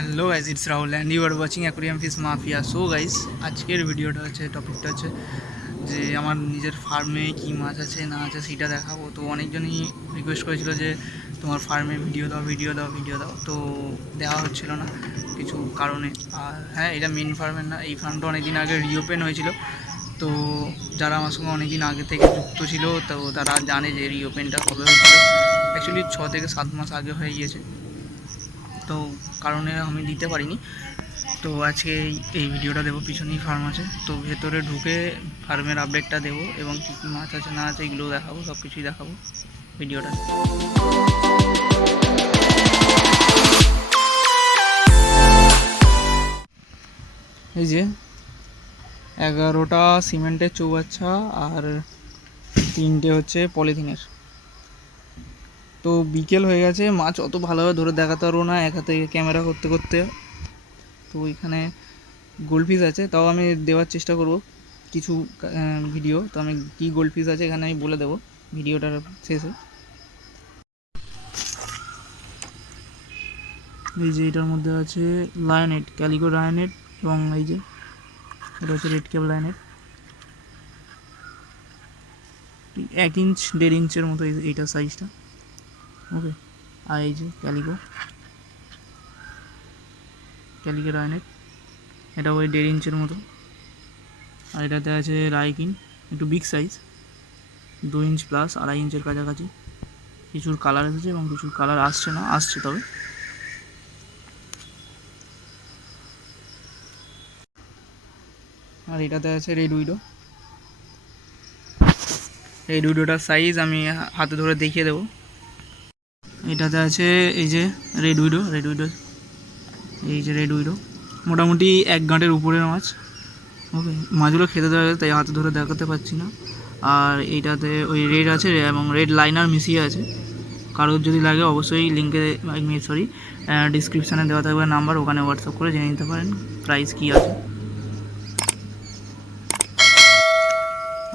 Hello guys, it's Rahul and you are watching aquarium fish mafia. So guys, আজকের ভিডিওটা হচ্ছে, টপিকটা হচ্ছে যে আমার নিজের ফার্মে কী মাছ আছে না আছে সেটা দেখাবো। তো অনেকজনই রিকোয়েস্ট করেছিল যে তোমার ফার্মে ভিডিও দাও ভিডিও দাও ভিডিও দাও, তো দেওয়া হচ্ছিল না কিছু কারণে। আর হ্যাঁ, এটা মেন ফার্মের না, এই ফার্মটা অনেক দিন আগে রিওপেন হয়েছিল। তো যারা আমার সঙ্গে অনেক দিন আগে থেকে যুক্ত ছিল তো তারা জানে যে রিওপেনটা কবে হয়েছিল। অ্যাকচুয়ালি 6 থেকে 7 মাস আগে হয়ে গিয়েছে, তো কারণে আমি দিতে পারিনি। তো আজকে এই ভিডিওটা দেবো, পিছনেই ফার্ম আছে, তো ভেতরে ঢুকে ফার্মের আপডেটটা দেবো এবং কী কী মাছ আছে না আছে এগুলোও দেখাবো, সব কিছুই দেখাবো ভিডিওটা। এই যে 11টা সিমেন্টের চৌবাচ্চা আর 3টে হচ্ছে পলিথিনের। তো বিকেল হয়ে গেছে, মাছ অত ভালোভাবে ধরে দেখাতে পারবো না এক হাতে ক্যামেরা করতে করতে। তো এখানে গোল্ডফিশ আছে, তাও আমি দেওয়ার চেষ্টা করব কিছু ভিডিও। তো আমি কী গোল্ডফিশ আছে এখানে আমি বলে দেবো ভিডিওটার শেষে। এই যে এটার মধ্যে আছে লায়নেট, ক্যালিকো লায়নেট, এবং এই যে এটা হচ্ছে রেড ক্যাপ লায়নেট, 1 ইঞ্চ 1.5 ইঞ্চের মতো এইটার সাইজটা। ওকে, আর এই যে ক্যালিকো লায়নেট, এটা ওই 1.5 ইঞ্চের মতো। আর এটাতে আছে রাইকিন, একটু বিগ সাইজ, 2 ইঞ্চ প্লাস, 2.5 ইঞ্চের কাছাকাছি। কিছুর কালার এসেছে এবং কিছুর কালার আসছে না, আসছে তবে। আর এটাতে আছে রেড উইডো। রেড উইডোটার সাইজ আমি হাতে ধরে দেখিয়ে দেবো। এটাতে আছে এই যে রেড উইডো, এই যে রেড উইডো, মোটামুটি 1 গাঁটের উপরের মাছ। ওকে, মাছগুলো খেতে দেওয়া যায় তাই হাতে ধরে দেখাতে পারছি না। আর এইটাতে ওই রেড আছে এবং রেড লাইনার মিশিয়ে আছে। কারোর যদি লাগে অবশ্যই লিঙ্কে ডিসক্রিপশানে দেওয়া থাকবে নাম্বার, ওখানে হোয়াটসঅ্যাপ করে জেনে নিতে পারেন প্রাইস কী আছে।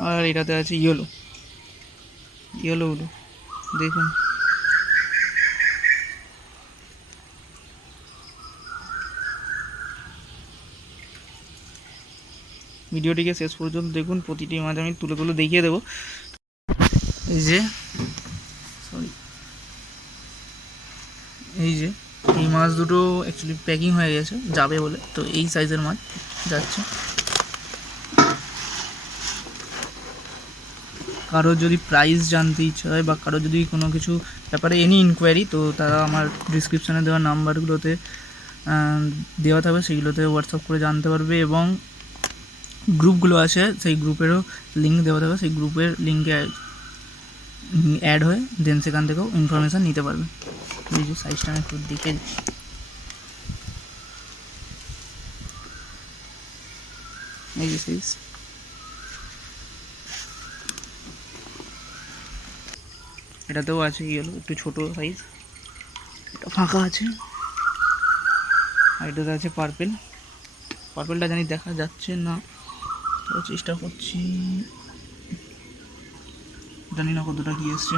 আর এটাতে আছে ইয়েলো উইডো, দেখুন। ভিডিওটিকে শেষ পর্যন্ত দেখুন, প্রতিটি মাছ আমি তুলে তুলে দেখিয়ে দেবো। এই যে এই মাছ দুটো অ্যাকচুয়ালি প্যাকিং হয়ে গেছে যাবে বলে, তো এই সাইজের মাছ যাচ্ছে। কারোর যদি প্রাইস জানতে ইচ্ছা হয় বা কারোর যদি কোনো কিছু ব্যাপারে এনি ইনকোয়ারি, তো তারা আমার ডিসক্রিপশানে দেওয়া নাম্বারগুলোতে দেওয়া থাকবে, সেগুলোতে হোয়াটসঅ্যাপ করে জানতে পারবে। এবং গ্রুপগুলো আছে, সেই গ্রুপেরও লিঙ্ক দেওয়া থাকবে, সেই গ্রুপের লিঙ্কে অ্যাড হয়ে দেন সেখান থেকেও ইনফরমেশান নিতে পারবে। এই যে সাইজটা আমি একটু দেখে, এই যে সাইজ। এটাতেও আছে ইয়েলো, একটু ছোটো সাইজ, এটা ফাঁকা আছে। আর এটাতে আছে পার্পেলটা জানি দেখা যাচ্ছে না, তো চেষ্টা করছি, জানি না কতটা কি এসছে।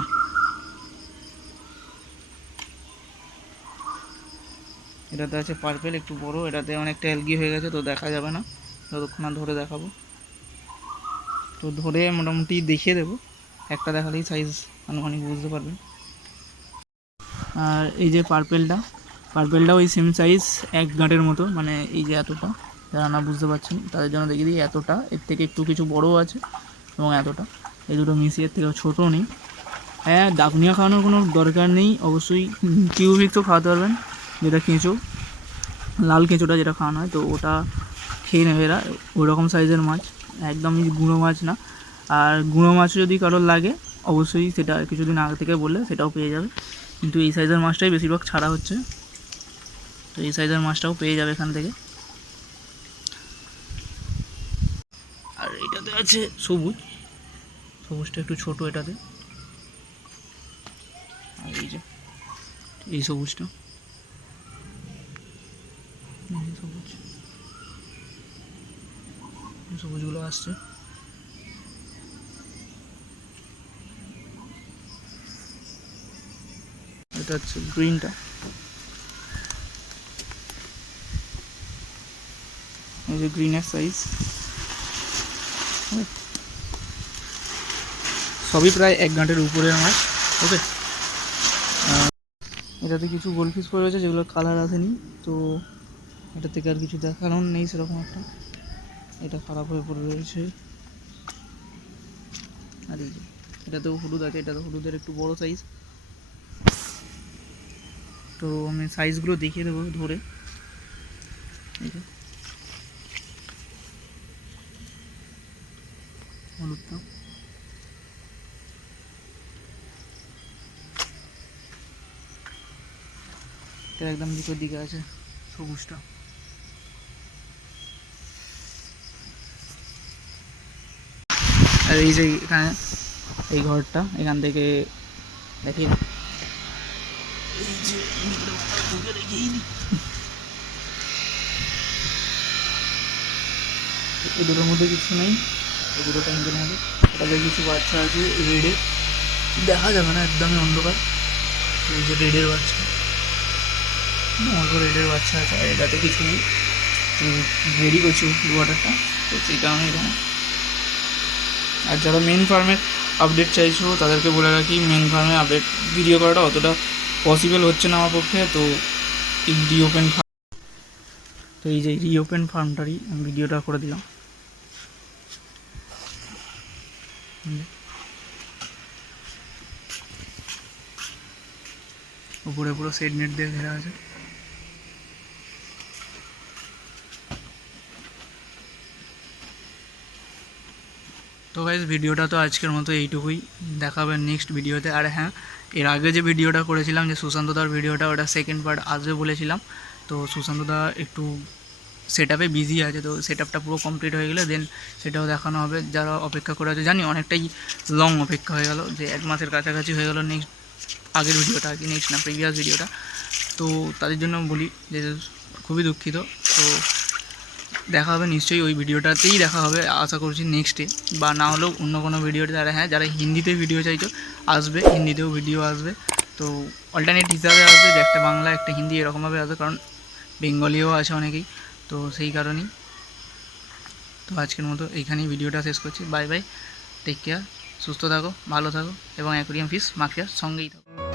এটাতে আছে পার্পেল, একটু বড়, এটাতে অনেকটা অ্যালগি হয়ে গেছে তো দেখা যাবে না, যতক্ষণ না ধরে দেখাবো। তো ধরে মোটামুটি দেখিয়ে দেবো, একটা দেখালেই সাইজ আনুমানিক বুঝতে পারবেন। আর এই যে পার্পেলটা ওই সেম সাইজ, 1 গাঁটের মতো, মানে এই যে এতটা, যারা না বুঝতে পারছেন তাদের জন্য দেখিয়ে দিই, এতটা, এর থেকে একটু কিছু বড়ও আছে এবং এতটা, এই দুটো মিশিয়ে এর থেকে ছোটো নেই। হ্যাঁ, ডাকনিয়া খাওয়ানোর কোনো দরকার নেই, অবশ্যই কিউবিক তো খাওয়াতে পারবেন, যেটা কেঁচো, লাল কেঁচোটা যেটা খাওয়ানো হয়, তো ওটা খেয়ে নেবে এরা। ওই রকম সাইজের মাছ, একদমই গুঁড়ো মাছ না। আর গুঁড়ো মাছ যদি কারোর লাগে অবশ্যই সেটা কিছুদিন আগে থেকে বললে সেটাও পেয়ে যাবে, কিন্তু এই সাইজের মাছটাই বেশিরভাগ ছাড়া হচ্ছে, তো এই সাইজের মাছটাও পেয়ে যাবে এখান থেকে। আর এটাতে আছে সবুজটা একটু ছোট এটাতে। আর এই যে এই সবুজগুলো আসছে। এটা হচ্ছে গ্রিনটা, এই যে গ্রিনের সাইজ, সবই প্রায় 1 গাঁটের উপরের মাছ। ওকে, এটাতে কিছু গোলফিশ পড়ে রয়েছে যেগুলো কালার আসেনি, তো এটা থেকে আর কিছু দেখানোর নেই সেরকম একটা। এটা খারাপ হয়ে পড়ে রয়েছে। আর এই যে এটাতেও হলুদ আছে, এটা তো হলুদের একটু বড় সাইজ। তো আমি সাইজগুলো দেখিয়ে দেবো ধরে। এই যে হলুদটা, এটা একদম দিকের দিকে আছে সবুজটা। আর এই যে এখানে এই ঘরটা, এখান থেকে দেখিয়ে এই দুটোর মধ্যে কিছু নেই, এই দুটো ট্যাঙ্কের মধ্যে। এটাতে কিছু বাচ্চা আছে রেডে, দেখা যাবে না, একদমই অন্ধকার। এই যে রেডের বাচ্চা, অল্প রেডের বাচ্চা আছে। আর এটাতে কিছু নেই, রেডি করছি ওয়াটারটা, তো সেই কারণে এখানে। আর যারা মেন ফার্মের আপডেট চাইছো তাদেরকে বলে রাখি, মেন ফার্মে আপডেট ভিডিও করাটা অতটা পসিবল হচ্ছে না আমার পক্ষে। তো এই রিওপেন ফার্ম, তো এই যে রিওপেন ফার্মটারই আমি ভিডিওটা করে দিলাম। উপরে পুরো সেট নেট দিয়ে ঘেরা আছে। তো গাইজ ভিডিওটা তো আজকের মতো এইটুকুই, দেখা হবে নেক্সট ভিডিওতে। আর হ্যাঁ, এর আগে যে ভিডিওটা করেছিলাম যে সুশান্তদার ভিডিওটা, ওটা সেকেন্ড পার্ট আসবে বলেছিলাম। তো সুশান্তদা একটু সেট আপে বিজি আছে, তো সেট আপটা পুরো কমপ্লিট হয়ে গেলে দেন সেটাও দেখানো হবে। যারা অপেক্ষা করে আছে, জানি অনেকটাই লং অপেক্ষা হয়ে গেল, যে 1 মাসের কাছাকাছি হয়ে গেলো নেক্সট আগের ভিডিওটা, আর কি নেক্সট না প্রিভিয়াস ভিডিওটা। তো তাদের জন্য বলি যে খুবই দুঃখিত। তো দেখা হবে নিশ্চয়ই, ওই ভিডিওটাতেই দেখা হবে আশা করছি নেক্সটে, বা না হলেও অন্য কোনো ভিডিওতে। যারা হ্যাঁ, যারা হিন্দিতে ভিডিও চাইছো আসবে, হিন্দিতেও ভিডিও আসবে। তো অল্টারনেট হিসাবে আসবে, যে একটা বাংলা একটা হিন্দি এরকমভাবে আসবে, কারণ বেঙ্গলিও আছে অনেকেই। তো সেই কারণেই। তো আজকের মতো এইখানেই ভিডিওটা শেষ করছি। বাই বাই, টেক কেয়ার, সুস্থ থাকো, ভালো থাকো, এবং অ্যাকুয়ারিয়াম ফিশ মাফিয়ার সঙ্গেই থাকো।